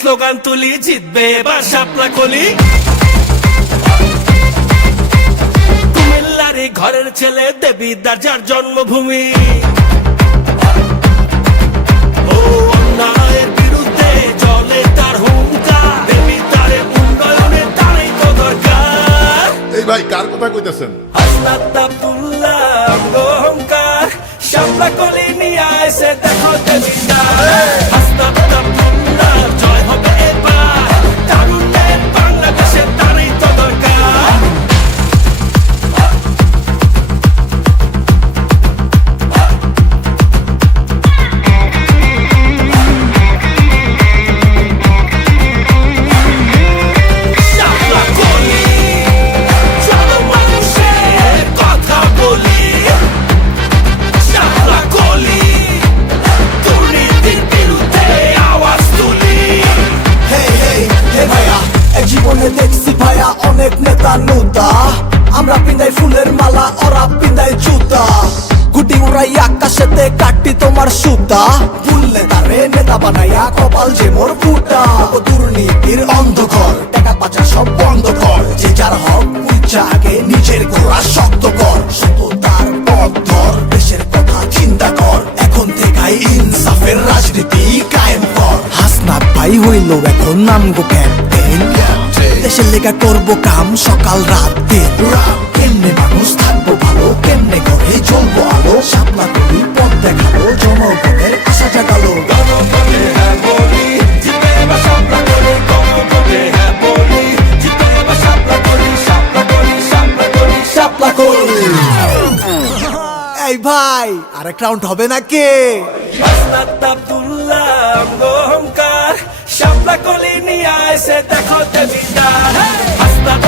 Slogan তুলি, জিতবে এবার শাপলা কলি। কুমিল্লার ঘরের ছেলে দেবীদার যার জন্মভূমি। ও অন্যায়ের বিরুদ্ধে চলে তার হুঙ্কার, দেবীদারের উন্নয়নে তারই তো দরকার। এই ভাই কার কথা কইতেছেন? হাসনাত আব্দুল্লাহ অহংকার, শাপলা কলি নিয়ে আইছে দেখো দেবীদার। হাসনাত আব্দুল্লাহ জয় হবে এবার, তারুণ্যের বাংলাদেশে তারই তো দরকার। শাপলা কলি, চলো মানুষের কথা বলি। শাপলা কলি, দুর্নীতির বিরুদ্ধে আওয়াজ তুলি। ভাইয়া এক জীবনে দেখছি ভাইয়া অনেক নেতা নুতা, আমরা পিন্দাই ফুলের মালা, ওরা পিন্দাই জুতা। গুটি উড়াই আকাশেতে কাটি তোমার সুতা, ভুললে তারে নেতা বানাইয়া কপাল যে মোর ফুটা। দুর্নীতির অন্ধকার, টাকা পাচার সব বন্ধ কর, যে যার হক বুঝা আগে নিজের গোড়া শক্ত কর। সততার পথ ধর, দেশের কথা চিন্তা কর, এখন থেকেই ইনসাফের রাজনীতি কায়েম কর। হাসনাত ভাই হইল এখন নামগো ক্যাপ্টেন, দেশের লেগা করবো কাম সকাল রাত দিন। কেমনে মানুষ থাকবো ভালো, কেমনে করে চলবো আলো। শাপলা কলি পথ দেখালো, জনগণের আশা জাগালো। গণভোটে হ্যাঁ বলি, জিতবে এবার শাপলা কলি। গণভোটে হ্যাঁ বলি, জিতবে এবার শাপলা কলি। শাপলা কলি, শাপলা কলি, শাপলা কলি। এই ভাই আরেক রাউন্ড হবে নাকি? হাসনাত আব্দুল্লাহ অহংকার, শাপলা কলি নিয়ে আইছে দেখো দেবীদার। হাসনাত